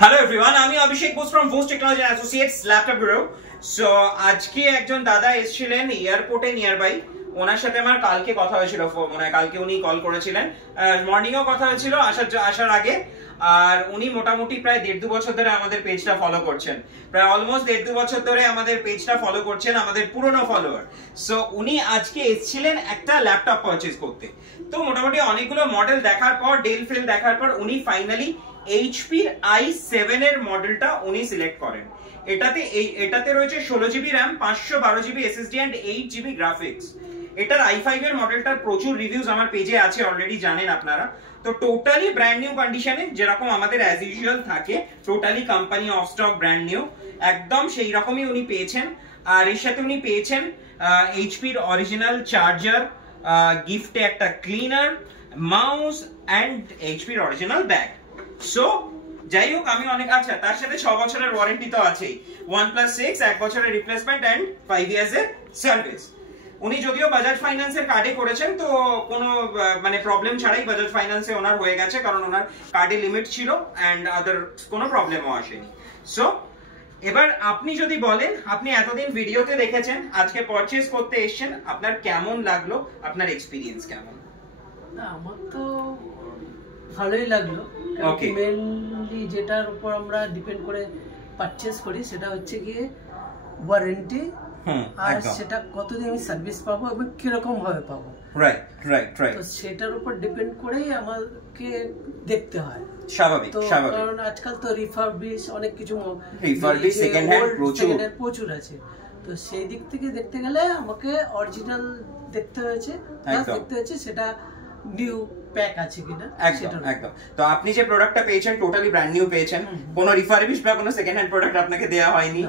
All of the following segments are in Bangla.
হ্যালো এভরিওয়ান, আমি Abhishek Bose from Bose technology and associates laptop bureau. So আজকে একজন দাদা এসেছিলেন এয়ারপোর্টে নিয়ার বাই। ওনার সাথে আমার কালকে কথা হয়েছিল, মানে কালকে উনি কল করেছিলেন, মর্নিংও কথা হয়েছিল আসার আগে। আর উনি মোটামুটি প্রায় 1.5-2 বছর ধরে আমাদের পেজটা ফলো করছেন, প্রায় অলমোস্ট 1.5-2 বছর ধরে আমাদের পেজটা ফলো করছেন, আমাদের পুরনো ফলোয়ার। সো উনি আজকে এসেছিলেন একটা ল্যাপটপ পারচেজ করতে। তো মোটামুটি অনেকগুলো মডেল দেখার পর, ডেল ফেল দেখার পর উনি ফাইনালি এইচপির i7 এর মডেলটা উনি সিলেক্ট করেন। এটাতে রয়েছে 16GB RAM, 512GB SSD and 8GB graphics. এটার i5 এর মডেলটার প্রচুর রিভিউজ আমার পেজে আছে, অলরেডি জানেন আপনারা। তো টোটালি ব্র্যান্ড নিউ কন্ডিশনে, যেরকম আমাদের অ্যাজ ইউজুয়াল থাকে, totally company of stock brand new, একদম সেই রকমই উনি পেয়েছেন। আর এর সাথে উনি পেয়েছেন এইচপির অরিজিনাল চার্জার, গিফটে একটা ক্লিনার, মাউস এন্ড এইচপির অরিজিনাল ব্যাগ। সো যাই হোক, আমি অনেক, আচ্ছা তার সাথে 6 বছরের ওয়ারেন্টি তো আছেই, 1+6, 1 বছরের রিপ্লেসমেন্ট এন্ড 5 ইয়ার্স এর সার্ভিস। উনি যদিও বাজাজ ফাইন্যান্সের কার্ডে করেছেন, তো কোনো মানে প্রবলেম ছাড়াই বাজাজ ফাইন্যান্সে ওনার হয়ে গেছে, কারণ ওনার কার্ডে লিমিট ছিল এন্ড আদার কোনো প্রবলেমও আসেনি। সো এবার আপনি যদি বলেন, আপনি এতদিন ভিডিওতে দেখেছেন, আজকে পারচেজ করতে এসেছেন, আপনার কেমন লাগলো, আপনার এক্সপিরিয়েন্স কেমন? না, আমার তো ভালোই লাগলো। ওকে, মেইনলি যেটার উপর আমরা ডিপেন্ড করে পারচেজ করি সেটা হচ্ছে গিয়ে ওয়ারেন্টি, আর সেটা কতদিন আমি সার্ভিস পাবো এবং কিরকম ভাবে পাবো। Right right right. তো সেটার উপর ডিপেন্ড করেই আমাকে দেখতে হয়। স্বাভাবিক স্বাভাবিক, কারণ আজকাল তো রিফারবিশ অনেক কিছু, রিফারবিশ সেকেন্ড হ্যান্ড প্রচুর আছে। তো সেই দিক থেকে দেখতে গেলে আমাকে অরিজিনাল দেখতে হয়েছে, দেখতে হয়েছে সেটা নিউ প্যাক আছে কিনা। একদম একদম। তো আপনি যে প্রোডাক্টটা পেয়েছেন টোটালি ব্র্যান্ড নিউ পেয়েছেন, কোনো রিফারবিশ বা কোনো সেকেন্ড হ্যান্ড প্রোডাক্ট আপনাকে দেওয়া হয়নি।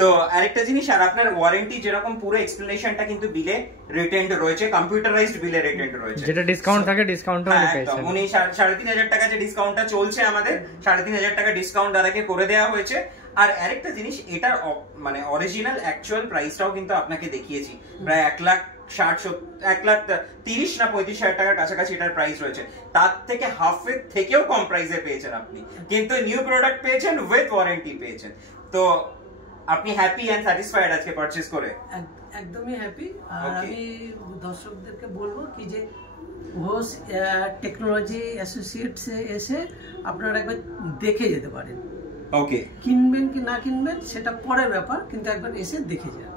তো আরেকটা জিনিস, আর আপনার ওয়ারেন্টি যেরকম পুরো এক্সপ্লেনেশনটা কিন্তু বিলে রিটেন্ড রয়েছে, কম্পিউটারাইজড বিলে রিটেন্ড রয়েছে, যেটা ডিসকাউন্ট থাকে ডিসকাউন্টও পেয়েছেন। উনি 3,500 টাকা যে ডিসকাউন্টটা চলছে আমাদের, 3,500 টাকা ডিসকাউন্ট দাদাকে করে দেওয়া হয়েছে। আর আরেকটা জিনিস, এটার মানে অরিজিনাল অ্যাকচুয়াল প্রাইসটাও কিন্তু আপনাকে দেখিয়েছি, প্রায় 1,30,000 না 35,000 টাকার কাছাকাছি এটার প্রাইস রয়েছে। তার থেকে হাফের থেকেও কম প্রাইসে পেয়েছেন আপনি, কিন্তু নিউ প্রোডাক্ট পেয়েছেন, উইথ ওয়ারেন্টি পেয়েছেন। তো আপনি হ্যাপি এন্ড স্যাটিসফাইড আজকে পারচেজ করে? একদমই হ্যাপি। আর আমি দর্শকদেরকে বলবো কি যে বোস টেকনোলজি অ্যাসোসিয়েটস এসে আপনারা একবার দেখে যেতে পারেন। ওকে, কিনবেন কি না কিনবেন সেটা পরের ব্যাপার, কিন্তু একবার এসে দেখে যান।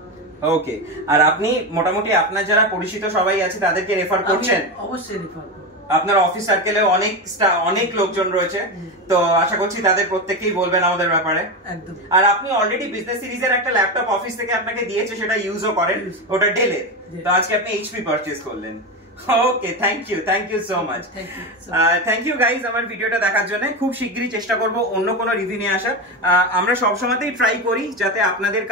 ওকে। আর আপনি মোটামুটি আপনার যারা পরিচিত সবাই আছে তাদেরকে রেফার করছেন? অবশ্যই রেফার করব। আপনার অফিস সার্কেলে অনেক লোকজন রয়েছে, তো আশা করছি তাদের প্রত্যেককেই বলবেন আমাদের ব্যাপারে। একদম। আর আপনি অলরেডি বিজনেস সিরিজের একটা ল্যাপটপ অফিস থেকে আপনাকে দিয়েছে, সেটা ইউজও করেন, ওটা ডেলের। তো আজকে আপনি এইচপি পারচেজ করলেন। Okay, thank you so much. Thank you guys আমার ভিডিওটা দেখার জন্য। খুব শীঘ্রই চেষ্টা করব অন্য কোনো রিভিউ নিয়ে আসার। আমরা সবসময়তেই ট্রাই করি যাতে আপনাদের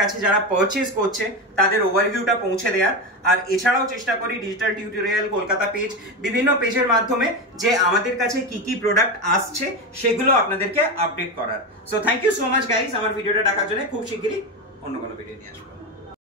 কাছে যারা পারচেজ করছে তাদের ওভারভিউটা পৌঁছে দেওয়ার। আর এছাড়াও চেষ্টা করি ডিজিটাল টিউটোরিয়াল, কলকাতা পেজ, বিভিন্ন পেজের মাধ্যমে যে আমাদের কাছে কি কি প্রোডাক্ট আসছে সেগুলো আপনাদেরকে আপডেট করার। So thank you so much guys আমার ভিডিওটা দেখার জন্য। খুব শীঘ্রই অন্য কোনো ভিডিও নিয়ে আসবো।